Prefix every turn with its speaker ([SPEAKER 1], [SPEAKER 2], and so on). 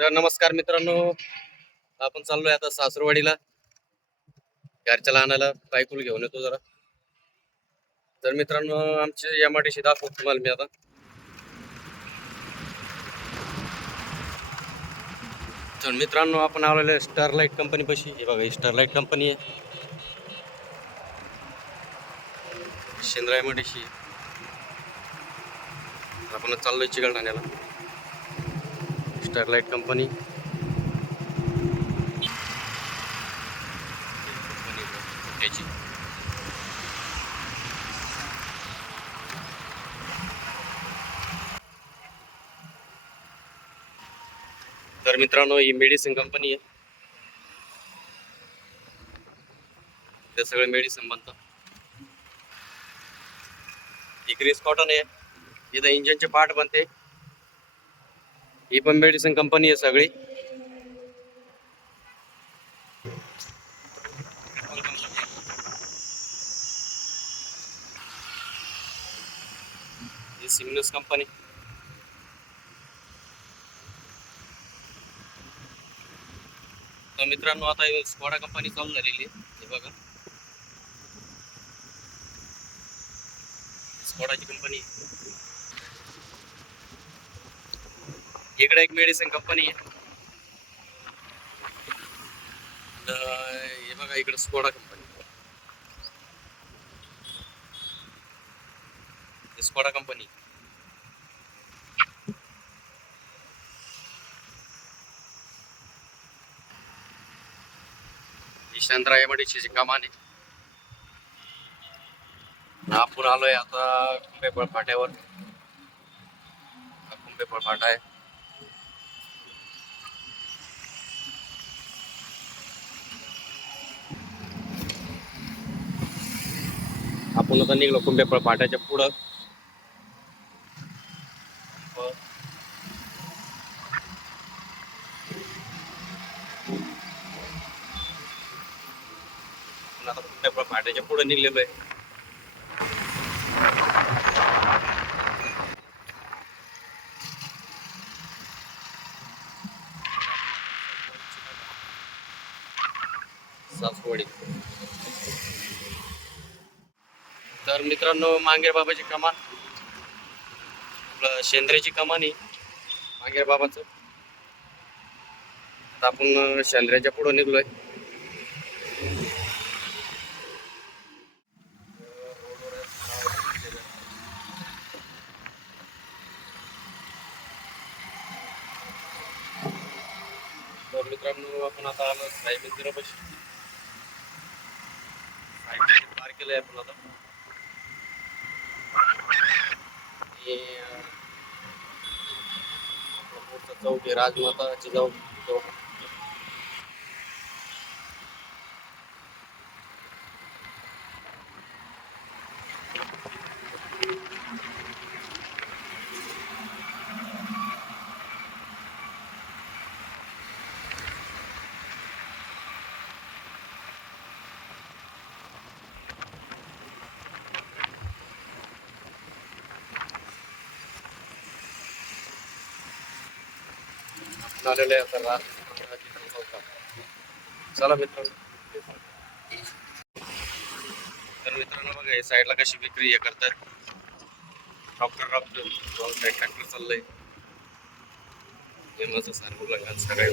[SPEAKER 1] तर नमस्कार मित्रांनो आपण चाललोय आता सासरवाडीला. घरच्या लहानाला बायकोला घेऊन येतो जरा. तर मित्रांनो आमचे एम आर टी सी दाखवतो तुम्हाला मी आता. तर मित्रांनो आपण आलेलो आहे स्टारलाईट कंपनी पशी. हे बघा ही स्टारलाईट कंपनी आहे. Shendra M R T C आपण चाललोय चिकलठाण्याला स्टरलाइट कंपनी। त्याची. तर मित्रांनो ही मेडिसिन कंपनी आहे. ते सगळे मेडिसिन बनतात ही ग्रीस कॉटन आहे. इथं इंजिनचे पार्ट बनते. ही पण मेडिसिन कंपनी आहे सगळी. सिमनस कंपनी तर मित्रांनो आता स्कोडा स्कॉडा कंपनी चालू झालेली आहे. हे बघा. स्कॉडाची कंपनी इकडे एक मेडिसिन कंपनी आहे. हे बघा इकडे स्कोडा कंपनी स्कोडा कंपनी ईशांतरा जी कमान आहे. आपण आलोय आता कुंभेपळ फाट्यावर. कुंभेपळ फाटा आहे. पुन्हा तर निघलो कुंभेपळ फाट्याच्या पुढं. आता कुंभेपळ फाट्याच्या पुढं निघलेलो आहे सासवडी. तर मित्रांनो मांगेर बाबाची कमान. आपलं शेंद्र्याची कमान आहे मांगेर बाबाचं आता आपण शेंद्र्याच्या पुढं निघलोय. तर मित्रांनो आपण आता आलो साई मंदिरापाशी. साई मंदिर पार केलंय आपण आता. चौक आहे राजमाता जिजाऊ चौक आपण आहे आता चला मित्रांनो. तर मित्रांनो बघा हे साईडला कशी विक्री हे करतात. डॉक्टर डॉक्टर दोन साईड ट्रॅक्टर चाललंय. हे माझं सांगू लागेल साईड